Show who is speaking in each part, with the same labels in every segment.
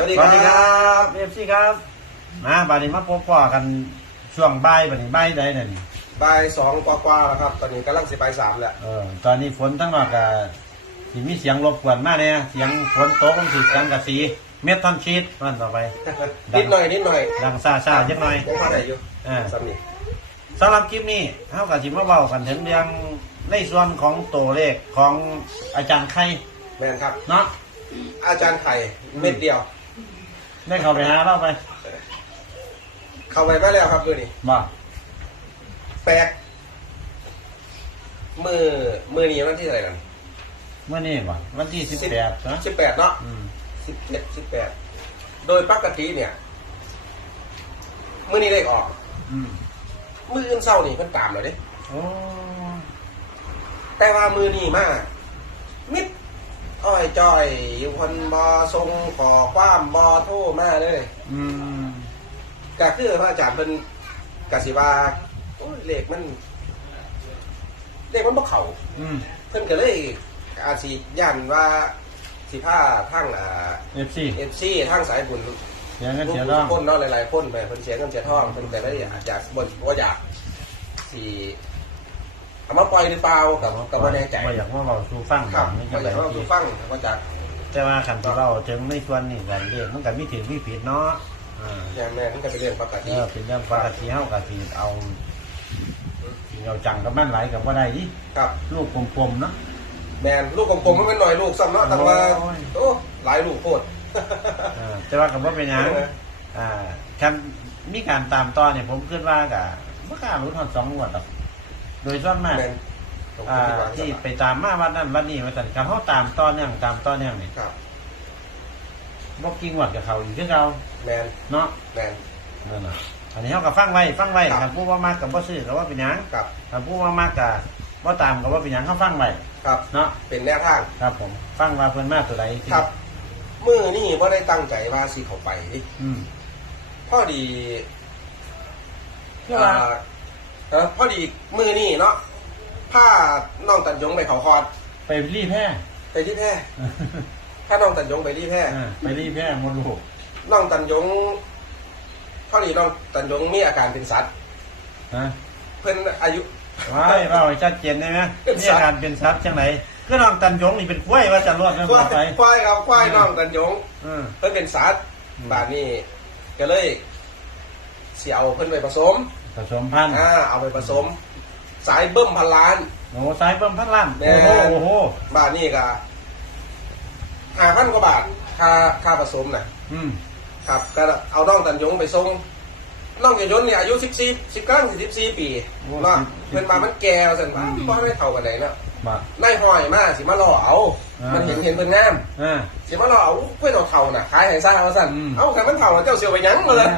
Speaker 1: วัสดี
Speaker 2: ส
Speaker 1: ค
Speaker 2: วัสดีค
Speaker 1: รั
Speaker 2: รั
Speaker 1: บบ
Speaker 2: เอฟซีครับมาบัดนี้มาพบพ่อกันช่วงบ่ายบัดนี้บ่ายใดนั่น
Speaker 1: บ่ายสองกว่าๆแล้วครับ ตอนนี้กำลังสิไปสามแล้ว
Speaker 2: เออตอนนี้ฝนทั้งนอกก็สิมีเสียงรบกวนมาเนี่ยเสียงฝนตกมันสิเสียงกระสีเม็ดท่อนชีตมันต่อไป
Speaker 1: นิดหน่อยนิดหน่อย
Speaker 2: ดังซาซาๆจักหน่อย
Speaker 1: ยังพอได้อยู่
Speaker 2: อ่า
Speaker 1: สามี
Speaker 2: สำหรับคลิปนี้เฮาก็สิมาเว้ากันถึงเรื่องในส่วนของตัวเลขของอาจารย์ไข่
Speaker 1: แมนครับ
Speaker 2: เนาะ
Speaker 1: อาจารย์ไข่เม็ดเดียว
Speaker 2: ได้เข้าไปหาเราไป
Speaker 1: เข้าไปมาแล้วครับตัวนี้
Speaker 2: บ่
Speaker 1: แปลกมือมือนี้วันที่เท่าไหร่นั่น
Speaker 2: เมื่อนี้บ่วันที่18นะ
Speaker 1: สิบแปดเนาะ
Speaker 2: อืม
Speaker 1: สิบเจ็ดสิบแปดโดยปกติเนี่ยมือนี้เลขออก
Speaker 2: อืม
Speaker 1: มืออื่นเศร้านี่เพิ่นตามแล้วเด้
Speaker 2: โอ้
Speaker 1: แต่ว่ามือนี่มากมิด อ้อยจอยอยู่คนบอทรงขอความบอโทรมาเลย
Speaker 2: อืม
Speaker 1: ก็คือพระอาจารย์เป็นกสิว่าโอ้ยเลขมัน เลขมันบ่เขา
Speaker 2: อืม
Speaker 1: เพิ่นก็เลยอาจสิย่านว่าสิผ้าทั้งอ่า
Speaker 2: FC
Speaker 1: เอฟซีทั้งสายบุญ
Speaker 2: เสียเงิน
Speaker 1: ทุก
Speaker 2: เสียทอง
Speaker 1: คนเนาะหลายๆคนไปเพิ่นเสียเงินเสียทองเพิ่นก็เลยอาจจะบ่บ่อยากสิ เอามาปล่อยหรือเปล่ากับกับบ่แน่ใจ
Speaker 2: บ่อยากว่าเราสู่ฟัง
Speaker 1: ครับ
Speaker 2: นี่
Speaker 1: บ่
Speaker 2: จั
Speaker 1: องยาก
Speaker 2: ได๋
Speaker 1: ให้เราฟังว่าจาก
Speaker 2: แต่ว่าคันที่เราถึงในส่วนนี้กันเรื่องมันก็มีถึงมีผิดเนาะอ่า
Speaker 1: อย่างแม่มันก็เป็นเรื่องปก
Speaker 2: เอ
Speaker 1: ติ
Speaker 2: อเป็นเรื่องปกติเฮาก็สิเอาสิเอาจังกับมันหลายกับบ่ได้ดิ
Speaker 1: ครับ
Speaker 2: ลูกกลมๆเนาะ
Speaker 1: แมนลูกของผมมันเป็นหน่อยลูกซ้ำเนาะแต่ว่า
Speaker 2: โอ้ย
Speaker 1: โอ้หลายลูกโคตร
Speaker 2: อ่าแต่ว่าก็บ่เป็นหยัง
Speaker 1: เออ
Speaker 2: อ่าคันมีการตามต่อเนี่ยผมคิดว่าก็บ่กล้ารู้ทอด2งวดหรอก โดยส่วนมาก
Speaker 1: แมนผม
Speaker 2: อ่า
Speaker 1: คิดว่า
Speaker 2: ที่ไปตามมาวันนั้นวันนี้ว่าซั่นคันเฮาตามต่อเนื่องตามต่อเนื่องนี่
Speaker 1: ครับ
Speaker 2: บ่กี่งวดกับเขาอีกคือเก่า
Speaker 1: แมน
Speaker 2: เนาะ
Speaker 1: แมน
Speaker 2: นั่นน่ะอันนี้เขาก็ฟังไว้ฟังไว้
Speaker 1: ครับ
Speaker 2: ถ้าผู้ว่ามากกับว่าซื้อกับว่าเป็นหยัง
Speaker 1: ครับ
Speaker 2: ถ้าผู้ว่ามากกับว่าตามกับว่าเป็นหยังเขาฟังไว้
Speaker 1: ครับ
Speaker 2: เนาะ
Speaker 1: เป็นแนวทาง
Speaker 2: ครับ ผมฟังว่าเพิ่นมาตัวใดที่
Speaker 1: ครับมือนี่ว่าได้ตั้งใจว่าสิเขาไปดิ
Speaker 2: อืม
Speaker 1: พอดี
Speaker 2: เพื่อว่า
Speaker 1: อ่า เอ่อพอดีมือนี่เนาะผ้าน้องตันยงไปเขาคอด
Speaker 2: ไปรีแพร่
Speaker 1: ไปที่แพร่ถ้าน้องตันยงไปที่แพร่
Speaker 2: อ่าไปรีแพร่หมดลูก
Speaker 1: น้องตันยงพอดีน้องตันยงมีอาการเป็นสัตว์
Speaker 2: นะ
Speaker 1: เพิ่นอายุ
Speaker 2: ไว้เล่าให้ชัดเจนได้ไหม
Speaker 1: เป็น
Speaker 2: นี่
Speaker 1: สัตว์
Speaker 2: อาการเป็นสัตว์จังไหนก็น้องตันยงนี่เป็นกล้วยว่าจะรอดนะ
Speaker 1: ควา
Speaker 2: ไป
Speaker 1: ยควายครับควายน้องตันยง
Speaker 2: อืม
Speaker 1: เพิ่นเป็นสัตว์
Speaker 2: อืม
Speaker 1: บาดนี้ก็เลยเสียเอาเพิ่นไปผสม
Speaker 2: ผสมพันธุ์
Speaker 1: อ่าเอาไปผสม สายเบิ้มพันล้าน
Speaker 2: โอ้สายเบิ่มพันล้าน
Speaker 1: แม่
Speaker 2: โอ้โหโอ้โห
Speaker 1: บาทนี่ก็ห้าพันกว่าบาทค่าค่าผสมนะ
Speaker 2: อืม
Speaker 1: ครับก็เอาน้องตันยงไปส่งน้องตันยงเนี่ยอายุสิบสี่สิบเก้าถึงสิบสี่ปีเนาะเพิ่นมามันแก่สันว่าบ่ได้เท่ากันไหนเนาะ
Speaker 2: บ่
Speaker 1: นายห้อยมาสิมาล่อเอา
Speaker 2: อ่ามั
Speaker 1: มันเห็นเห็นเพิ่นงาม
Speaker 2: อ่า
Speaker 1: สิมาล่อเอาเพื่อนเอาเท่าน่ะขายให้ซ่าเอาสั่น
Speaker 2: อืม
Speaker 1: เอาแต่มันเท่าแล้วเจ้าเสียวไปหยังมาเลย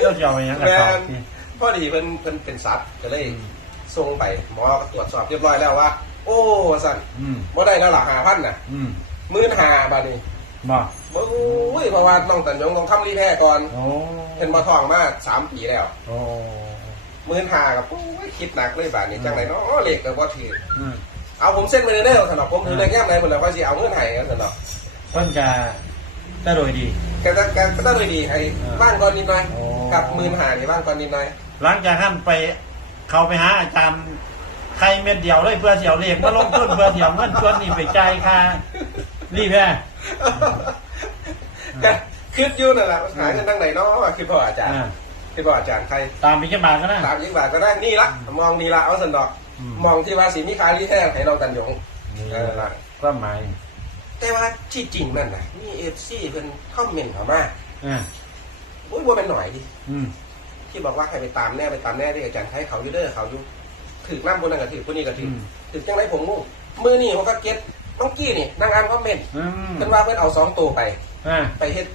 Speaker 2: เจ้าจะเอาไปหยังกับ
Speaker 1: แม่
Speaker 2: เขา
Speaker 1: นพอดีเพิ่นเพิ่นเป็นสัตว์ก็เลย
Speaker 2: อืม
Speaker 1: ส่งไปหมอก็ตรวจสอบเรียบร้อยแล้วว่า โอ้สั่น
Speaker 2: อืม
Speaker 1: บ่ได้แล้วล่ะห้าพันน่ะ
Speaker 2: อืม
Speaker 1: หมื่นห้าบาทนี่
Speaker 2: บ่
Speaker 1: โอ้ยเพราะว่าน้องตันยงต้องทำรีแพร์ก่อน
Speaker 2: โอ้
Speaker 1: เป็นมาทองมาสามปีแล้ว
Speaker 2: โอ้
Speaker 1: หมื่นห้ากับโอ้ยคิดหนักเลยบาทนี้จังไรเนาะเลขกับว่าถือ
Speaker 2: อืม
Speaker 1: เอาผมเส้นไปเลยเด้อสนอกผมถือเลขแง่ไหนคนละค่อยสิเอาเงินให้กันสนอก
Speaker 2: เพิ่นจะจะโดยดี
Speaker 1: แกจะแกก็ต้องเลยดีให้
Speaker 2: อ่า
Speaker 1: บ้านก่อนนิดหน่อย
Speaker 2: โอ้
Speaker 1: กับหมื่นห้านี่บ้านก่อนนิดหน่อย
Speaker 2: หลังจากนั้นไปเขาไปหาอาจารย์ใครเม็ดเดียวเลยเพื่อเสียวเลขมาลงทุนเพื่อเสียวเงินชวนนี่ไปจ่ายค่ารีแพ้
Speaker 1: แกคิดอยู่นั่นแหละหาเงินทางไหนเนาะคือพ่ออาจารย์
Speaker 2: อ่า
Speaker 1: คือพ่ออาจารย์ใคร
Speaker 2: ตามไปแค่บาทก็ได้
Speaker 1: ตามยิ่งบาทก็ได้นี่ละมองนี่ละเอาสนอก
Speaker 2: อืม
Speaker 1: มองที่ว่าสีมีคายรีแพร์ให้น้องตันยง
Speaker 2: นี่
Speaker 1: เออล่ะ
Speaker 2: ก็หมาย
Speaker 1: แต่ว่าที่จริงนั่นน่ะมีเอฟซีเพิ่นคอมเมนต์เข้ามา
Speaker 2: อ่า
Speaker 1: อุ้ยว่าเป็นหน่อยดิ
Speaker 2: อืม
Speaker 1: ที่บอกว่าใครไปตามแน่ไปตามแน่ที่อาจารย์ให้เขาอยู่เด้อเขาอยู่ถือน้ำบนนั่นก็ถือผู้นี้ก็ถือ
Speaker 2: อืม
Speaker 1: ถือจังไรผมงูมือนี่เขาก็เก็ตน้องกี้นี่นางอ่านคอมเมนต์
Speaker 2: อืม
Speaker 1: เพิ่นว่าเพิ่นเอาสองตัวไป
Speaker 2: อ่า
Speaker 1: ไปเฮ็ด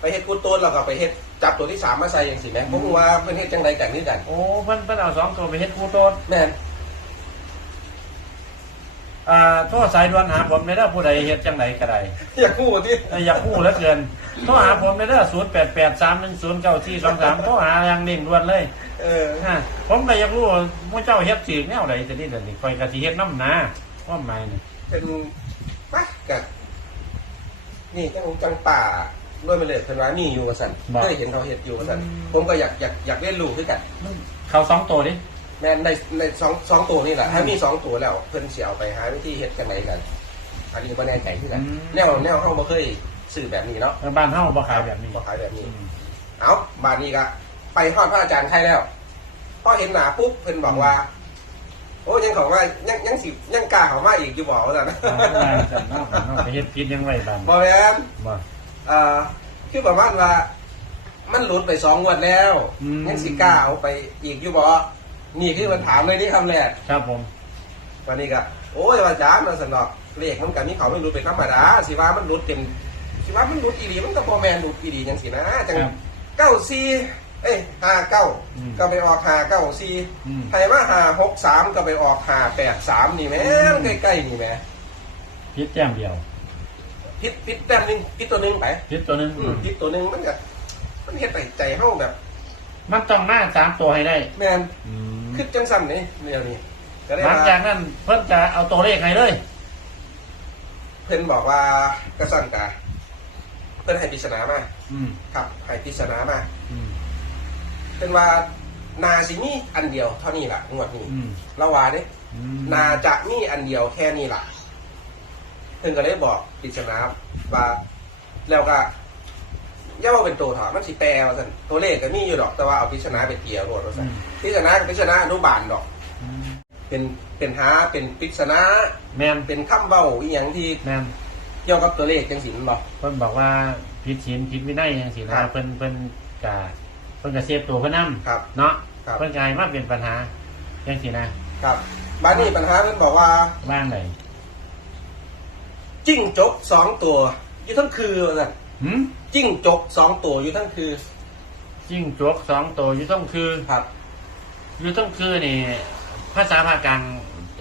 Speaker 1: ไปเฮ็ดกูโต้นแล้วก็ไปเฮ็ดจับตัวที่สามมาใส่อย่างสิแม่ผมว่าเพิ่นเฮ็ดจังไรกันนี่กัน
Speaker 2: โอ้เพิ่นเพิ่นเอาสองตัวไปเฮ็ดคู่โตน
Speaker 1: แม่น
Speaker 2: อ่าโทรสายด่วนหาผมในเด้อผู้ใดเฮ็ดจังไดก็ได้
Speaker 1: อยากกู้ที่
Speaker 2: เอ้ยอย่าพูดเหลือเกินโทรหาผมในเด้อศูนย์แปดแปดสามหนึ่งศูนย์เก้าสี่สองสามโทรหาอย่างเร่งด่วนเลย
Speaker 1: เออ
Speaker 2: ฮะผมก็อยากรู้ว่าพระเจ้าเฮ็ดสิแนวใดแต่นี่เดี๋ยวนี้คอยกะสิเฮ็ดน้ำหนาว่าหมายนี่
Speaker 1: เป็นปะกะนี่จังจังป่าด้วยมาเลยเพิ่นว่านี่อยู่กับสัน
Speaker 2: บอก
Speaker 1: เคยเห็นเขาเฮ็ดอยู่กับสัน
Speaker 2: อืม
Speaker 1: ผมก็อยากอยากอยากเล่นรู้ด้วยกัน
Speaker 2: เขาสองตัวดิ
Speaker 1: แม่นในในสองสองตัวนี่แหละถ้ามีสองตัวแล้วเพิ่นสิเอาไปหาวิธีเฮ็ดกันไหนกัน อันนี้บ่แน่ใจที่กัน
Speaker 2: อืม
Speaker 1: แนวแนวเฮาบ่เคยซื้อแบบนี้เนาะ
Speaker 2: บ้านเฮาบ่ขายแบบนี้
Speaker 1: บ่ขายแบบ
Speaker 2: อื
Speaker 1: นี้
Speaker 2: ม
Speaker 1: เอาบานนี้ก็ไปฮอดพระอาจารย์ไทยแล้วพอเห็นหน้าปุ๊บเพิ่นบอกว่า โอ้ยังเขาว่ายังยังสิยังกล้าเขามาอีกอยู่บ่ว่าซั่น
Speaker 2: เอาได้จังเนาะเนาะไปเฮ็ดผิดยังไงบ้าง
Speaker 1: บ่แม่น
Speaker 2: บ่
Speaker 1: เอ่อคือประมาณว่า มันหลุดไปสองงวดแล้ว
Speaker 2: อืม
Speaker 1: ยังสิกล้าเอาไปอีกอยู่บ่ นี่คือมันถามเลยนี่คำแรก
Speaker 2: ครับผม
Speaker 1: วันนี้ก็โอ้ยว่าจามมันสนอกเลขมันกับนี่เขาไม่หลุดไปธรรมดาสิว่ามันหลุดเต็มสิว่ามันหลุดอีดีมันก็บ่แม่นหลุดอีดีจังสินะจัง
Speaker 2: ครับ
Speaker 1: เก้าสี่เอ้ยห้าเก้า
Speaker 2: อืม
Speaker 1: ก็ไปออกห้าเก้าสี่
Speaker 2: อืม
Speaker 1: ไทยว่าห้าหกสามก็ไปออกห้าแปดสามนี่แม่
Speaker 2: อืม
Speaker 1: ใกล้ๆนี่แม่
Speaker 2: ผิดแต้มเดียว
Speaker 1: พิษพิษแต้มหนึงพิษตัวหนึงไป
Speaker 2: ผิดตัวหนึง
Speaker 1: อืมพิษตัวหนึงมันก็มันเฮ็ดใจใจเฮาแบบ
Speaker 2: มันต้องมาสามตัวให้ได้
Speaker 1: แม่น
Speaker 2: อืม
Speaker 1: คือจังสั่นนี่เดี๋ยวนี้ก็ได้
Speaker 2: หลัง
Speaker 1: ว่า
Speaker 2: จากนั้นเพิ่นจะเอาตัวเลขให้เลย
Speaker 1: เพิ่นบอกว่ากระสั่นกะเพิ่นให้ปริศนามา
Speaker 2: อืม
Speaker 1: ครับให้ปริศนามา
Speaker 2: อืม
Speaker 1: เพิ่นว่านาสิมีอันเดียวเท่านี้ล่ะงวดนี้
Speaker 2: อืม
Speaker 1: ละว่าเด้
Speaker 2: อืม
Speaker 1: นาจะมีอันเดียวแค่นี้ล่ะเพิ่นก็เลยบอกปริศนาว่าแล้วก็อ ย่าว่าเป็นตัวถอดมันสิแปลว่าซั่นตัวเลขก็มีอยู่ดอก แต่ว่าเอาปริศนาไปเกี่ยวโลดว่าซั่นปริศนากับปริศนาอนุบาลดอก
Speaker 2: อืม
Speaker 1: เป็นเป็นหาเป็นปริศนา
Speaker 2: แมน
Speaker 1: เป็นคำเว้าอีหยังที่
Speaker 2: แมน
Speaker 1: เกี่ยวกับตัวเลขจังซี่แม่นบ่
Speaker 2: เพิ่นบอกว่าผิดศีลผิดวินัยจังซี่นะครับเพิ่นเพิ่นกะเพิ่นก็เซฟตัวเพิ่นนํ
Speaker 1: ครับ
Speaker 2: เนาะ
Speaker 1: ครับ
Speaker 2: เพิ่นกลายมาเป็นปัญหาจังซี่นะครับ
Speaker 1: บ้านนี้ปัญหาเพิ่นบอกว่า
Speaker 2: บ้านไหน
Speaker 1: จิ้งจกสองตัวอยู่ทั้งคือว่าซั่น
Speaker 2: หืม
Speaker 1: จิ้งจกสองตัวอยู่ทั้งคือ
Speaker 2: จิ้งจกสองตัวอยู่ต้องคือ
Speaker 1: ครับ
Speaker 2: อยู่ต้องคือนี่ภาษาภาคกลาง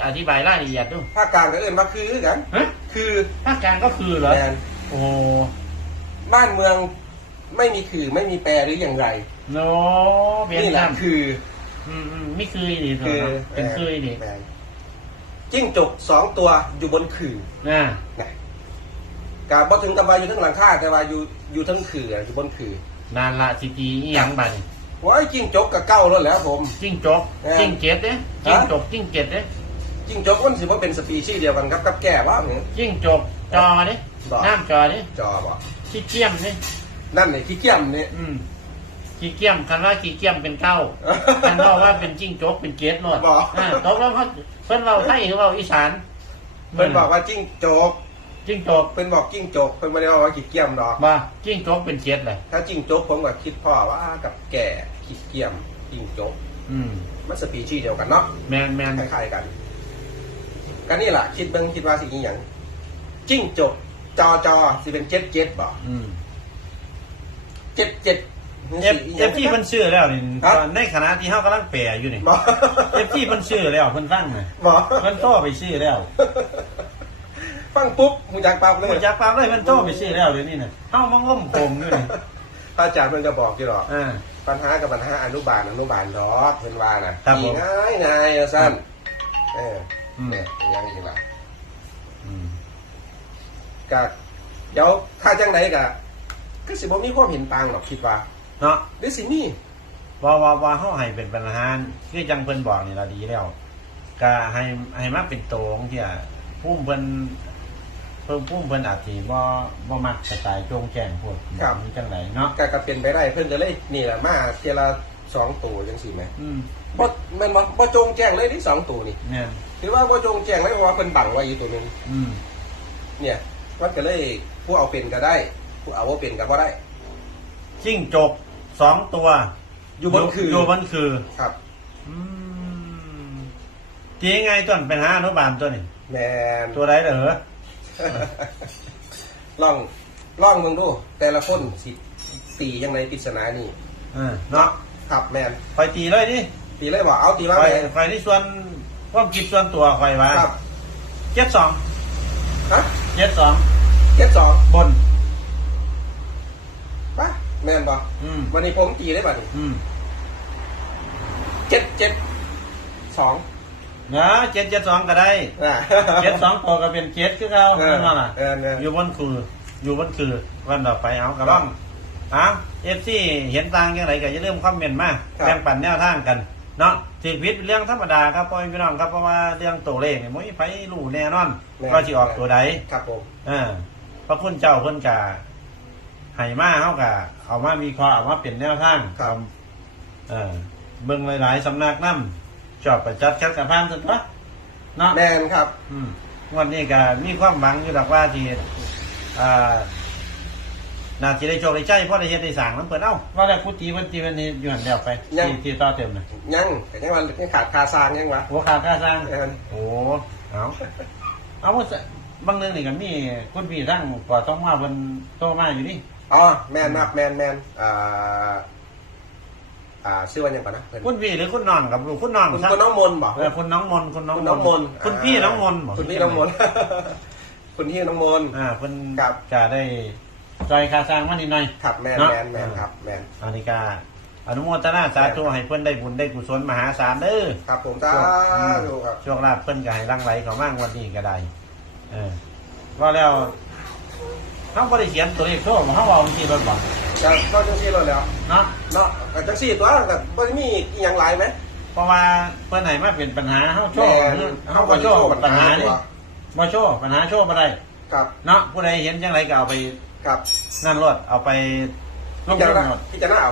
Speaker 2: อธิบายรายละเอียดดู
Speaker 1: ภาคกลางก็เอิ้นว่าคือกัน
Speaker 2: ฮะ
Speaker 1: คือ
Speaker 2: ภาคกลางก็คือเหรอ
Speaker 1: แมน
Speaker 2: โอ้
Speaker 1: บ้านเมืองไม่มีคือไม่มีแปรหรืออย่างไร
Speaker 2: โนเบียน
Speaker 1: นี่แหละ
Speaker 2: คำ
Speaker 1: คือ
Speaker 2: อืมอืมไม่คืออีนี่เถ
Speaker 1: คือ
Speaker 2: อะเนาะเป็นคืออีนี่
Speaker 1: แมนจิ้งจกสองตัวอยู่บนคือ
Speaker 2: น่ะ
Speaker 1: นะ กาบ่ถึงกับว่าอยู่ทั้งหลังคาแต่ว่าอยู่อยู่ทั้งคืออะอยู่บนคือนา
Speaker 2: นละสิปีอีหยังบัดนี้
Speaker 1: ว้ายจิ้งจกกับเก้าแล้วแหล้วผม
Speaker 2: จิ้งจก
Speaker 1: แม่น
Speaker 2: จิ้งเกตเด้
Speaker 1: ฮะ
Speaker 2: จิ้งจกจิ้งเกตเด้
Speaker 1: จิ้งจกมันสิว่าเป็นสปีชีส์เดียวกันกับกับแก่ว่าเนี่ย
Speaker 2: จิ้งจกจอเด้
Speaker 1: บอก
Speaker 2: น้ำจอเด้
Speaker 1: จอบ่
Speaker 2: ขี้เกียมเด้
Speaker 1: นั่นนี่ขี้เกียจนี่
Speaker 2: อืมขี้เกียมคันว่าขี้เกียมเป็นเก้าคันว่าว่าเป็นจิ้งจกเป็นเกตหมด
Speaker 1: บอก
Speaker 2: อ่าตกลงเขาเพิ่นเราไทยหรือเราอีสาน
Speaker 1: เพิ่นบอกว่าจิ้งจก
Speaker 2: จิ้งจก
Speaker 1: เพิ่นบอกจิ้งจกเพิ่นไม่ได้บอกว่าขี้เกียจดอก
Speaker 2: ว่าจิ้งจกเป็นเกตเลย
Speaker 1: ถ้าจิ้งจกผมก็คิดพ่อว่ากับแก่ขี้เกียจจิ้งจก
Speaker 2: อืม
Speaker 1: มันสปีชีส์เดียวกันเนาะ
Speaker 2: แมนแมน
Speaker 1: คล้ายๆกันก็นี่แหละคิดเบิ่งคิดว่าสิ่งนี้หยังจิ้งจกจอจอสิเป็นเจ็ดเจ็ดบ่
Speaker 2: อืม
Speaker 1: เจ็ดเจ็ด
Speaker 2: เอฟเอฟที่เพิ่นชื่อแล้วนี่
Speaker 1: ครับ
Speaker 2: ในขณะที่เฮากำลังแปลอยู่นี่
Speaker 1: บ่
Speaker 2: เอฟที่เพิ่นชื่อแล้วเพิ่นฟังน่ะ
Speaker 1: บ่
Speaker 2: เพิ่นโทรไปชื่อแล้ว
Speaker 1: ฟังปุ๊บมึงอยากปั๊บเลย
Speaker 2: บ่จักปั๊บเลยเพิ่นโทรไปชื่อแล้วเดี๋ยวนี้น่ะเฮามางมโคงอยู่นี่
Speaker 1: พระอาจารย์เพิ่นก็บอกอยู่หรอก
Speaker 2: อ่า
Speaker 1: ปัญหากับปัญหาอนุบาลอนุบาลดอกเพิ่นว่าน่ะ
Speaker 2: ครับผม
Speaker 1: ง่ายง่ายๆสั้นเออ
Speaker 2: อืม
Speaker 1: เนี่ยยังอีกล่ะ
Speaker 2: อืม
Speaker 1: ก็เดี๋ยวถ้าจังไดก็ก็สิบ่มีความเห็นต่างหรอกคิดว่า
Speaker 2: เนาะ
Speaker 1: หรือสิมี
Speaker 2: ว่าว่าว่าเฮาให้เป็นปัญหาคือจังเพิ่นบอกนี่ล่ะดีแล้วก็ให้ให้มาเป็นโตของที่พุ่มเพิ่น เพิ่มพุ่มเพิ่นอาจสิบ่บ่มักสไตล์โจงแจ้งพูดมีจังไดเนาะ
Speaker 1: ก็ก็เป็นไปได้เพิ่นก็เลยนี่แหละมาเทยละสองตัวจังซี่แหม
Speaker 2: อืม
Speaker 1: บ่แม่นบ่บ่โจงแจ้งเลยที่สองตัวนี่
Speaker 2: แม่น
Speaker 1: ถือว่าบ่โจงแจ้งเลยเพราะว่าเพิ่นบังไว้อยู่ตัวหนึง
Speaker 2: อืม
Speaker 1: เนี่ยมันก็เลยผู้เอาเป็นก็ได้ ผู้เอาบ่เป็นก็บ่ได้
Speaker 2: จิ้งจกสองตัว
Speaker 1: อยู่บนคือ
Speaker 2: อ ยู่บนคือ
Speaker 1: ครับ
Speaker 2: อืมตีไงต้นเป็นหาอนุบาลตัวนี่
Speaker 1: แมน
Speaker 2: ตัวใดเหรอ
Speaker 1: ลองลองมึงดู แต่ละคนสิตียังไงปริศนานี่
Speaker 2: เออเนาะ
Speaker 1: ครับแมน
Speaker 2: คอยตีเลยดิ
Speaker 1: ตีเลยบอกเอาตีว่า
Speaker 2: คอย
Speaker 1: ไง
Speaker 2: คอยที่ส่วนความคิดส่วนตัวคอยว่า
Speaker 1: ครับ
Speaker 2: เจ็ดสอง
Speaker 1: ฮะ
Speaker 2: เจ็ดสอง
Speaker 1: เจ็ดสอง
Speaker 2: บน
Speaker 1: ปะแมนบ่
Speaker 2: อืม
Speaker 1: วันนี้ผมตีได้ป่ะนี่
Speaker 2: อืม
Speaker 1: เจ็ดเจ็ดสอง
Speaker 2: นะเจ็ดเจ็ดสองก็ได้
Speaker 1: อ่า
Speaker 2: เจ็ดสองตัวก็เป็นเจ็ดคือเขา
Speaker 1: เอ
Speaker 2: เห็
Speaker 1: อน
Speaker 2: ว่าล่ะ
Speaker 1: เออเออ
Speaker 2: อยู่บนคืออยู่บนคือวันต่อไปเอากระล่องเอาเอฟซีเห็นต่างยังไงก็อย่าลืมคอมเมนต์มา
Speaker 1: ครับ
Speaker 2: แบ่งปันแนวทางกันเนาะถือพิษเรื่องธรรมดาครับพ่อแม่พี่น้องครับเพราะว่าเรื่องตัวเลขเนี่ยไม่ไปรู้แน่นอนว่าจะออกตัวใด
Speaker 1: ครับผม
Speaker 2: อ่าพระคุณเจ้าเพิ่นกะให้มาเฮากะเอามามีข้อเอามาเป็นแนวทาง
Speaker 1: ครับ
Speaker 2: เออเบิ่งหลายๆสำนักนํ ชอบประจัดคัดกับพานสุดวะเนาะ
Speaker 1: แมนครับ
Speaker 2: อืมวันนี้ก็มีความหวังอยู่ดอกว่าที่อ่าน่าสิได้โชคได้ใจเพราะได้เฮ็ดได้สร้างนำเพิ่นเอ้าว่าแล้วผู้ตีเพิ่นตีเพิ่นนี่อยู่หั่นแล้วไป
Speaker 1: ยัง
Speaker 2: ที่ที่ต่อเต็มน่ะ
Speaker 1: ยังแต่ยังวันยังขาดคาซางยังวะ
Speaker 2: หัวขาค่าสร้าง
Speaker 1: แมน
Speaker 2: โอ้เอาเอาว่าจะบางเรื่องนี่ก็มีคุณพี่ทั้งก่อต้องมาบนโตมาอยู่นี่
Speaker 1: อ๋อแมนมากแมนแมนอ่า อ่าชื่อว่ายังก่อนนะเพิ่น
Speaker 2: คุณพี่หรือคุณน้องกับลูกคุณน้อง
Speaker 1: คุณ
Speaker 2: ซะ
Speaker 1: คุณน้องมนต์บอก
Speaker 2: เออคุณน้องมนต์คุณน้อง
Speaker 1: คุณน้องมนต์
Speaker 2: คุณพี่น้องมนต์บอก
Speaker 1: คุณพี่น้องมนต์ คุณพี่น้องมนต์
Speaker 2: อ่าคุณ
Speaker 1: ครับ
Speaker 2: จะได้จอยคาสร้างมานิดหน่อย
Speaker 1: ครับแมน
Speaker 2: เนาะ
Speaker 1: แมนแมนครับแมน
Speaker 2: อานิกาอนุโมทนาสาธุให้เพิ่นได้บุญได้กุศลมหาศาลเด้อ
Speaker 1: ครับผมจ้าดูครับ
Speaker 2: ช่วงลาภเพิ่นก็ให้รังไหลเขามากวันนี้ก็ได้ เออว่าแล้วเขาบ่ได้เขียนตัวเลขโชว์เขาบอกบางทีรถบอก
Speaker 1: จะเข้าจังซี่เลยแล้ว
Speaker 2: เนาะ
Speaker 1: เนาะก็จังซี่ตัวก็บ่ได้มีอีหยังหลายไหม
Speaker 2: เพราะว่าเพื่อนไหนมาเป็นปัญหาเขาโชว์
Speaker 1: แม่น
Speaker 2: เขาก็โชว์ปัญหา
Speaker 1: ตั
Speaker 2: นี่
Speaker 1: ว
Speaker 2: มาโชว์ปัญหาโชว์มาได้
Speaker 1: ครับ
Speaker 2: เนาะผู้ใดเห็นยังไงก็เอาไป
Speaker 1: ครับ
Speaker 2: นั่นรถเอาไปล
Speaker 1: พิ
Speaker 2: ง
Speaker 1: จาร
Speaker 2: ทุน
Speaker 1: ณา
Speaker 2: หมด
Speaker 1: พิจารณาเอา